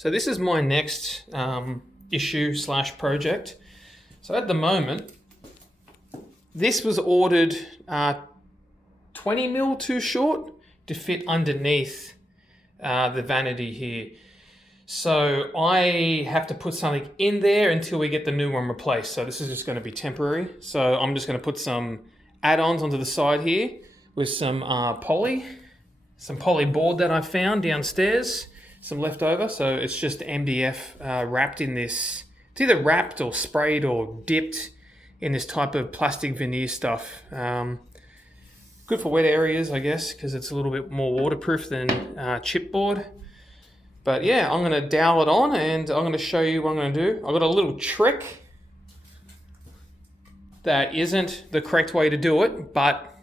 So this is my next issue slash project. So at the moment, this was ordered 20 mil too short to fit underneath the vanity here. So I have to put something in there until we get the new one replaced. So this is just going to be temporary. So I'm just going to put some add-ons onto the side here with some poly board that I found downstairs, some leftover. So it's just MDF wrapped in this. It's either wrapped or sprayed or dipped in this type of plastic veneer stuff. Good for wet areas, I guess, because it's a little bit more waterproof than chipboard. But yeah, I'm going to dowel it on and I'm going to show you what I'm going to do. I've got a little trick that isn't the correct way to do it, but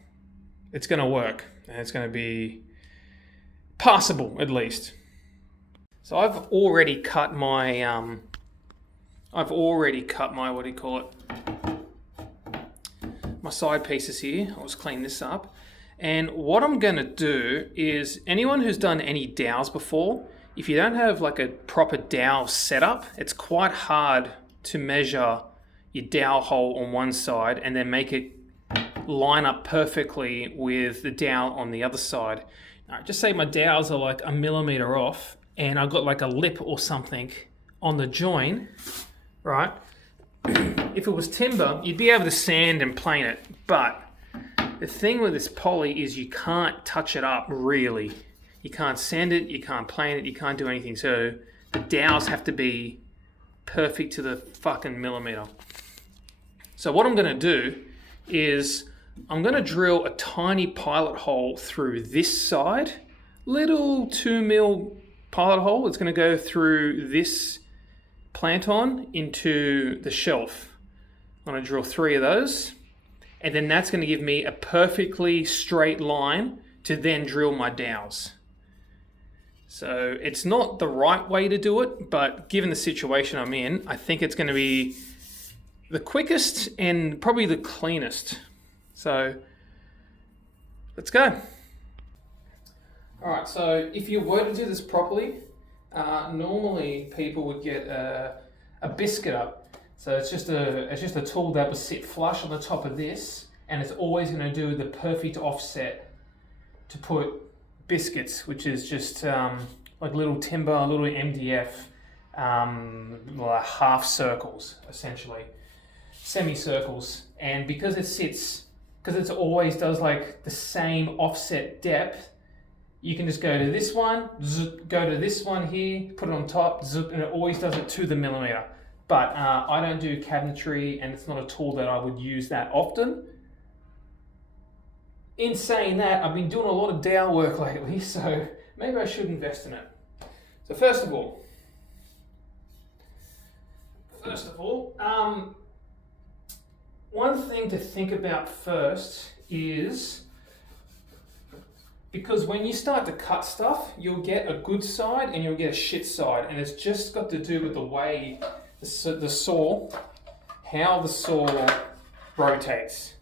it's going to work and it's going to be passable at least. So I've already cut my what do you call it? My side pieces here. I'll just clean this up. And what I'm going to do is, anyone who's done any dowels before, if you don't have like a proper dowel setup, it's quite hard to measure your dowel hole on one side and then make it line up perfectly with the dowel on the other side. Now, just say my dowels are like 1 millimeter off and I've got like a lip or something on the join, right? If it was timber, you'd be able to sand and plane it, but the thing with this poly is you can't touch it up really. You can't sand it, you can't plane it, you can't do anything. So the dowels have to be perfect to the fucking millimeter. So what I'm going to do is I'm going to drill a tiny pilot hole through this side, little 2 mil pilot hole. It's going to go through this plant-on into the shelf. I'm going to drill 3 of those, and then that's going to give me a perfectly straight line to then drill my dowels. So it's not the right way to do it, but given the situation I'm in, I think it's going to be the quickest and probably the cleanest. So let's go. All right, so if you were to do this properly, normally people would get a biscuit up. So it's just a tool that would sit flush on the top of this, and it's always going to do the perfect offset to put biscuits, which is just like little timber, little MDF, like half circles, essentially, semicircles. And because it always does like the same offset depth, you can just go to this one, go to this one here, put it on top, and it always does it to the millimeter. But I don't do cabinetry, and it's not a tool that I would use that often. In saying that, I've been doing a lot of dowel work lately, so maybe I should invest in it. So first of all, one thing to think about first is, because when you start to cut stuff, you'll get a good side and you'll get a shit side, and it's just got to do with the way the saw, how the saw rotates.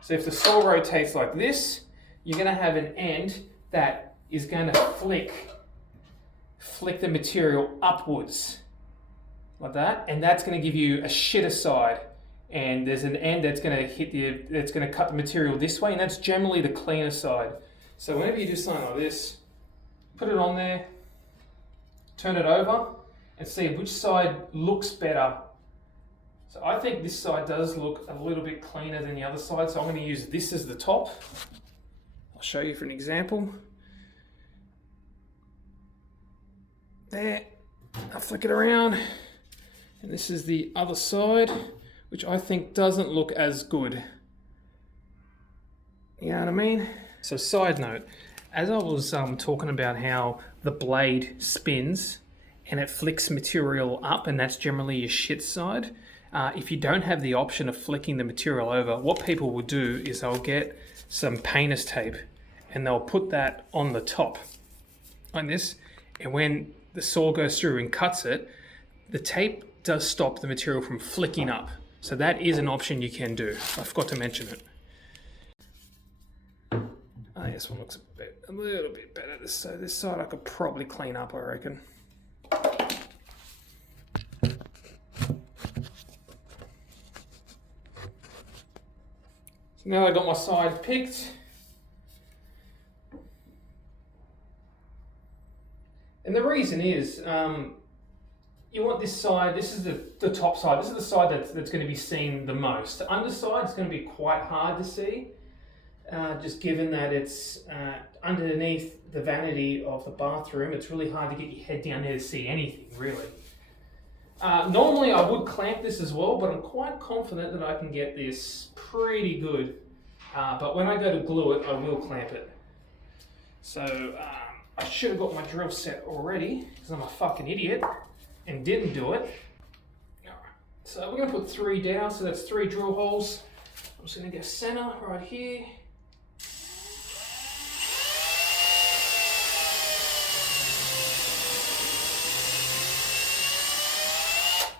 So if the saw rotates like this, you're going to have an end that is going to flick the material upwards like that, and that's going to give you a shitter side. And there's an end that's going to that's going to cut the material this way, and that's generally the cleaner side. So whenever you do something like this, put it on there, turn it over, and see which side looks better. So I think this side does look a little bit cleaner than the other side, so I'm going to use this as the top. I'll show you for an example. There, I'll flick it around, and this is the other side, which I think doesn't look as good. You know what I mean? So side note, as I was talking about how the blade spins and it flicks material up, and that's generally your shit side, if you don't have the option of flicking the material over, what people will do is they'll get some painter's tape and they'll put that on the top like this, and when the saw goes through and cuts it, the tape does stop the material from flicking up. So that is an option you can do. I forgot to mention it. This one looks a little bit better. So this side I could probably clean up, I reckon. Now I got my side picked. And the reason is, you want this side, this is the top side, this is the side that's going to be seen the most. The underside is going to be quite hard to see, just given that it's underneath the vanity of the bathroom. It's really hard to get your head down there to see anything, really. Normally I would clamp this as well, but I'm quite confident that I can get this pretty good. But when I go to glue it, I will clamp it. So I should have got my drill set already, because I'm a fucking idiot and didn't do it. Alright, so we're going to put 3 down, so that's 3 drill holes. I'm just going to go center right here.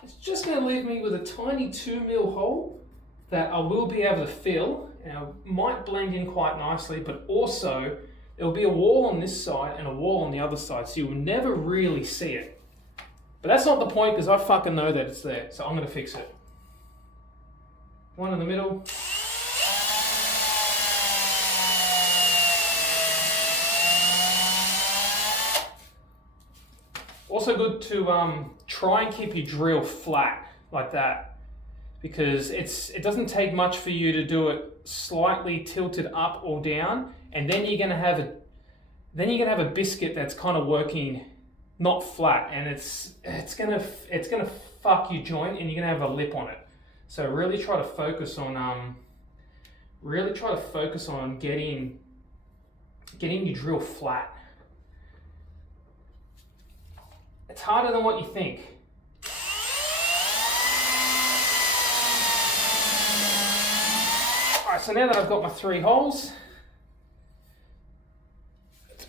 It's just going to leave me with a tiny 2mm hole that I will be able to fill, and it might blend in quite nicely, but also there will be a wall on this side and a wall on the other side, so you will never really see it. But that's not the point, because I fucking know that it's there, so I'm going to fix it. One in the middle. Also good to try and keep your drill flat like that, because it doesn't take much for you to do it slightly tilted up or down, and then you're gonna have a biscuit that's kind of working not flat, and it's gonna fuck your joint, and you're gonna have a lip on it. So really try to focus on getting your drill flat. It's harder than what you think. Alright, so now that I've got my 3 holes,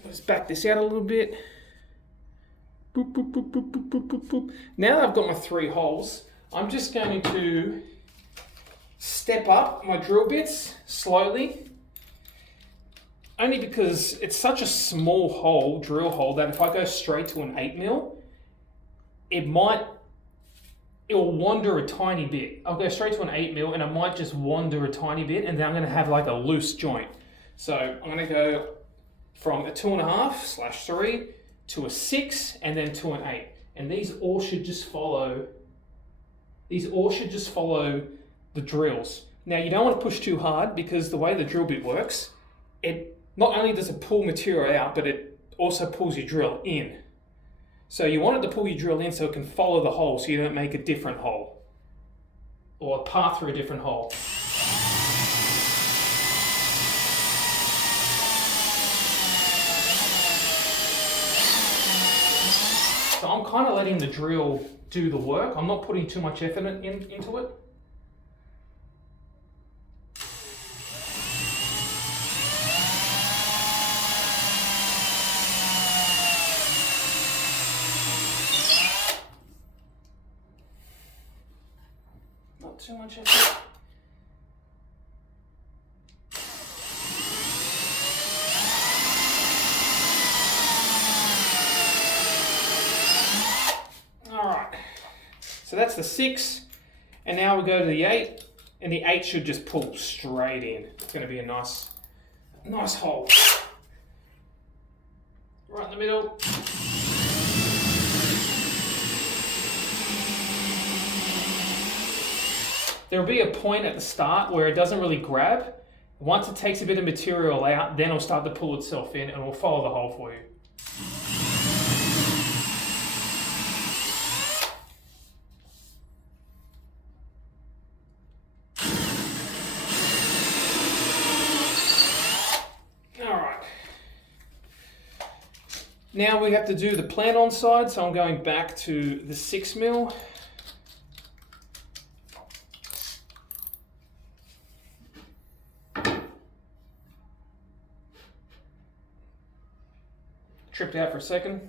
let's back this out a little bit. Boop, boop, boop, boop, boop, boop, boop, boop. Now that I've got my 3 holes, I'm just going to step up my drill bits slowly. Only because it's such a small drill hole, that if I go straight to an 8mm, it will wander a tiny bit. I'll go straight to an 8mm and it might just wander a tiny bit, and then I'm going to have like a loose joint. So I'm going to go from a 2.5/3 to a 6 and then to an 8. And these all should just follow the drills. Now you don't want to push too hard, because the way the drill bit works, it not only does it pull material out, but it also pulls your drill in. So you want it to pull your drill in so it can follow the hole, so you don't make a different hole or a path through a different hole. So I'm kind of letting the drill do the work. I'm not putting too much effort into it. Not too much effort. So that's the 6, and now we go to the 8, and the 8 should just pull straight in. It's going to be a nice hole. Right in the middle. There'll be a point at the start where it doesn't really grab. Once it takes a bit of material out, then it'll start to pull itself in, and we'll follow the hole for you. Now we have to do the plant-on side, so I'm going back to the 6mm. Tripped out for a second.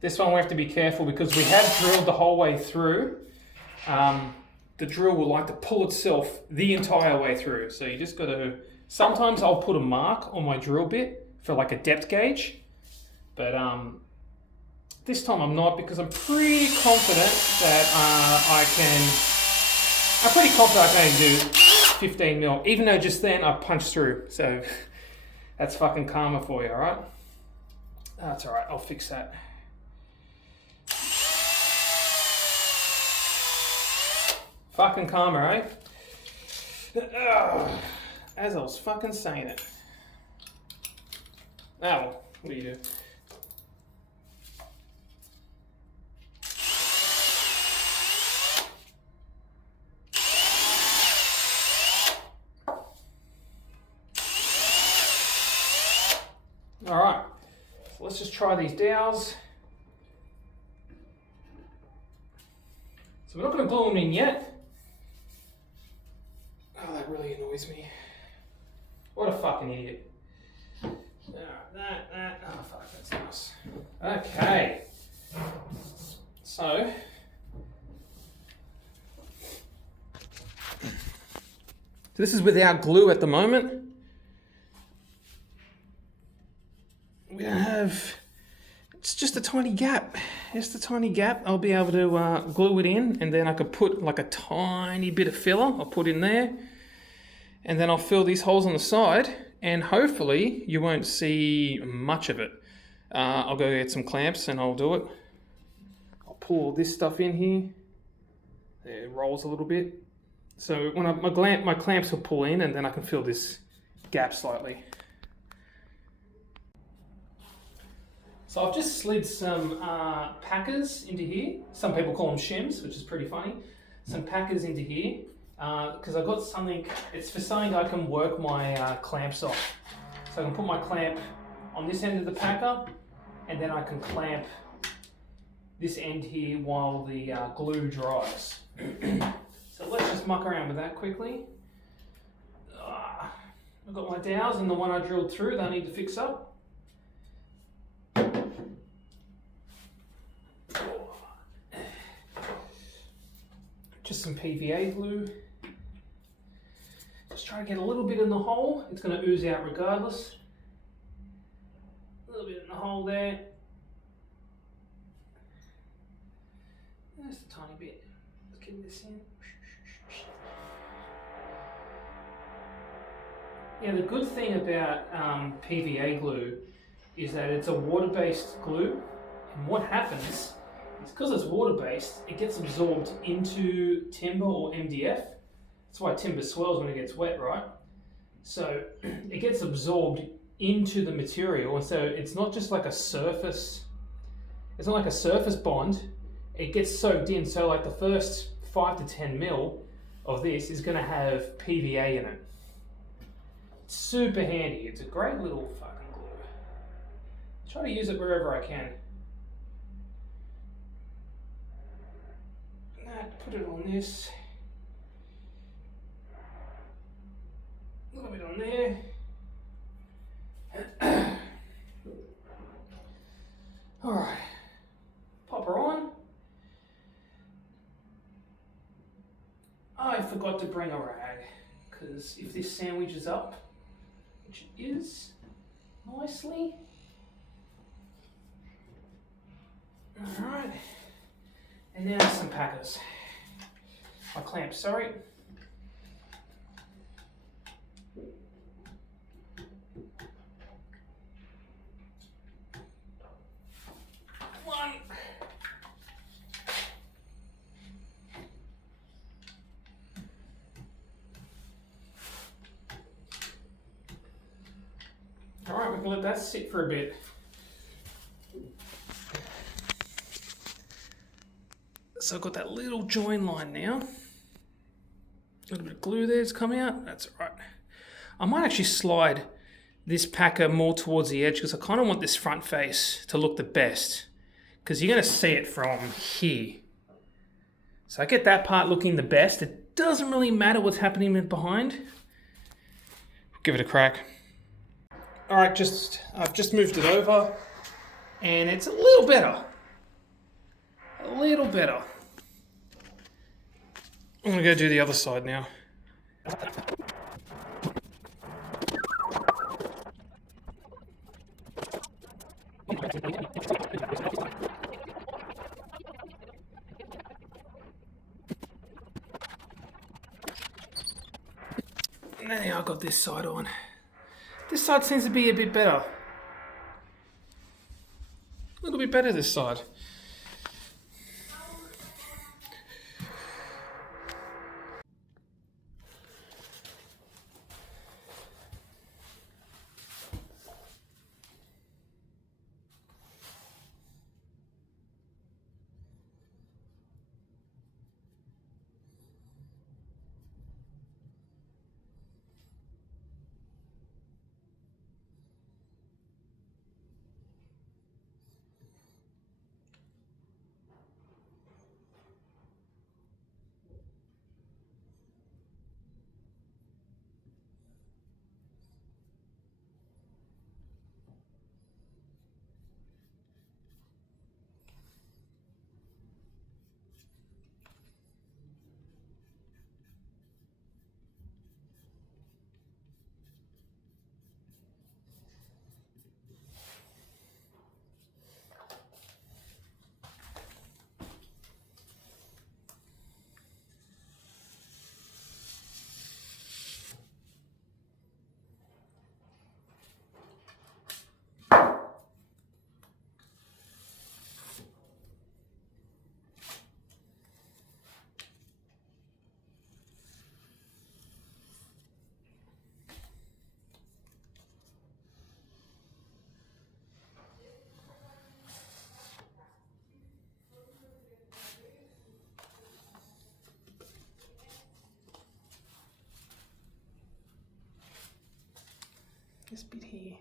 This one we have to be careful, because we have drilled the whole way through. The drill will like to pull itself the entire way through. So you just got to, sometimes I'll put a mark on my drill bit for like a depth gauge, but This time I'm not, because I'm pretty confident that I can only do 15 mil, even though just then I punched through. So that's fucking karma for you, alright? That's alright, I'll fix that. Fucking karma, eh? As I was fucking saying it. Oh, well, what do you do? Alright, so let's just try these dowels. So we're not going to glue them in yet. Oh, that really annoys me. What a fucking idiot. Oh, fuck, that's nice. Okay. So this is without glue at the moment. We don't have, it's just a tiny gap. Just a tiny gap. I'll be able to glue it in, and then I could put like a tiny bit of filler. I'll put in there, and then I'll fill these holes on the side, and hopefully you won't see much of it. I'll go get some clamps and I'll do it. I'll pull all this stuff in here. There, it rolls a little bit. So when my clamps will pull in, and then I can fill this gap slightly. So I've just slid some packers into here. Some people call them shims, which is pretty funny. Some packers into here, because I've got something, it's for something I can work my clamps off. So I can put my clamp on this end of the packer, and then I can clamp this end here while the glue dries. So let's just muck around with that quickly. I've got my dowels, and the one I drilled through that I need to fix up. Just some PVA glue. Just try to get a little bit in the hole. It's going to ooze out regardless. A little bit in the hole there. Just a tiny bit. Let's get this in. Yeah, the good thing about PVA glue is that it's a water-based glue, and what happens is, because it's water-based, it gets absorbed into timber or MDF. That's why timber swells when it gets wet, right? So it gets absorbed into the material, and so it's not just like a surface, it's not like a surface bond, it gets soaked in. So like the first 5 to 10 mil of this is going to have PVA in it. It's super handy. It's a great little fucking glue. Try to use it wherever I can. Put it on this. A little bit on there. Alright. Pop her on. I forgot to bring a rag, because if this sandwiches up, which it is, nicely. Alright. And now some packers. My clamp, sorry. One. All right, we can let that sit for a bit. So I've got that little join line now. A little bit of glue there to come out. That's all right. I might actually slide this packer more towards the edge, because I kind of want this front face to look the best, because you're going to see it from here. So I get that part looking the best. It doesn't really matter what's happening behind. Give it a crack. All right, I've just moved it over, and it's a little better. A little better. I'm gonna go do the other side now. this side on. This side seems to be a bit better. A little bit better this side. This bit here.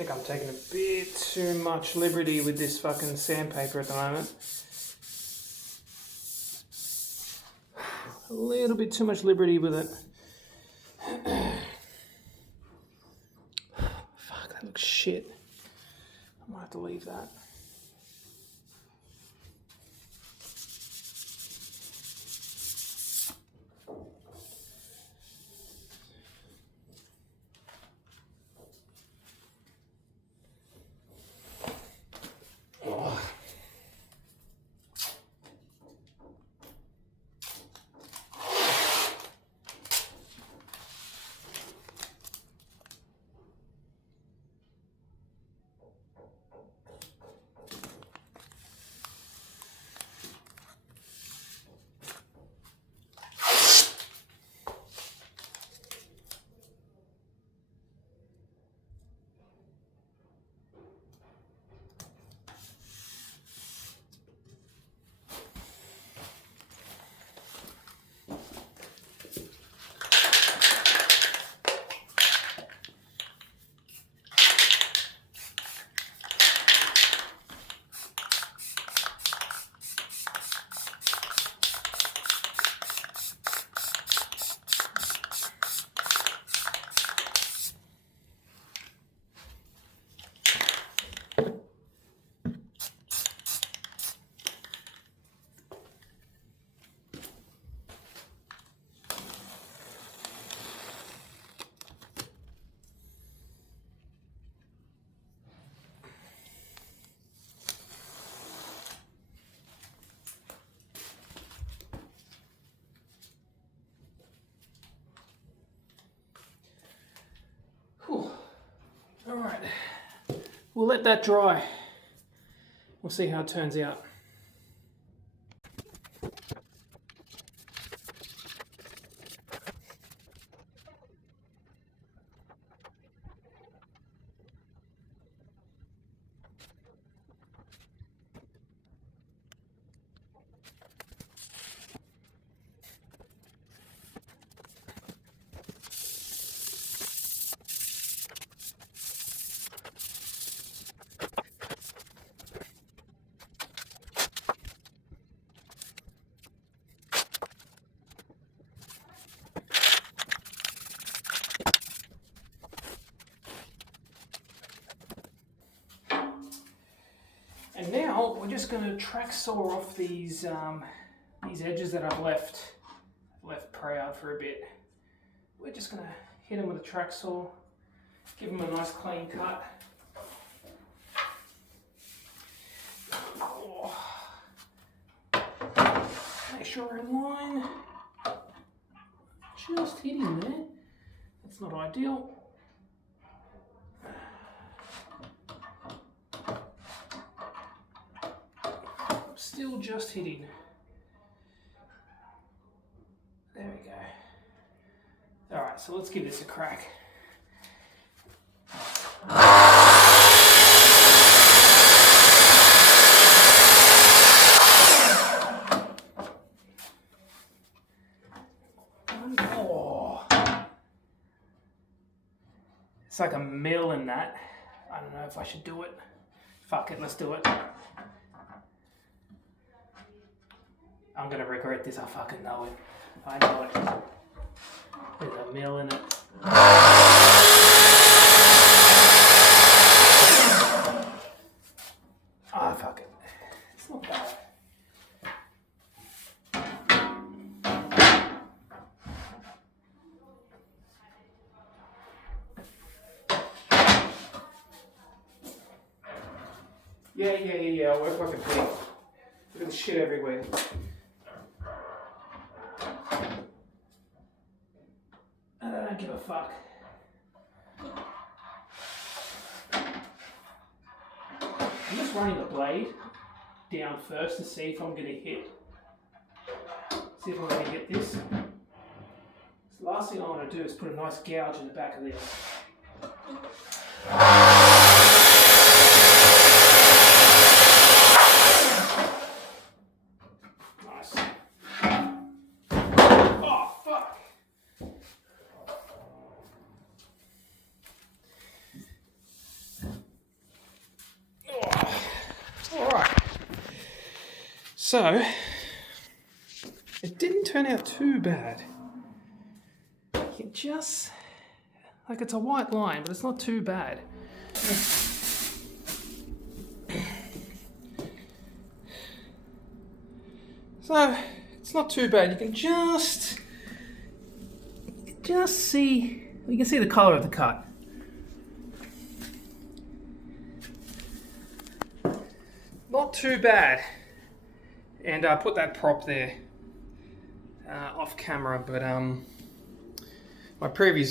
I think I'm taking a bit too much liberty with this fucking sandpaper at the moment. A little bit too much liberty with it. Fuck, that looks shit. I might have to leave that. we'll let that dry. We'll see how it turns out. And now we're just going to track saw off these edges that I've left prey out for a bit. We're just going to hit them with a track saw, give them a nice clean cut. Oh. Make sure we're in line. Just hitting there. That's not ideal. Still just hitting. There we go. Alright, so let's give this a crack. Oh. It's like a mill in that. I don't know if I should do it. Fuck it, let's do it. I'm gonna regret this, I fucking know it. I know it. There's a mill in it. Ah, fuck it. It's not bad. Yeah. We're fucking clean. Look at the shit everywhere. I don't give a fuck. I'm just running the blade down first to see if I'm going to hit. See if I'm going to hit this. So the last thing I want to do is put a nice gouge in the back of this. Nice. Oh, fuck. Alright, so it didn't turn out too bad. It just, like it's a white line, but it's not too bad. So it's not too bad. You can just see, you can see the colour of the cut. Not too bad. And I put that prop there off camera, but my previous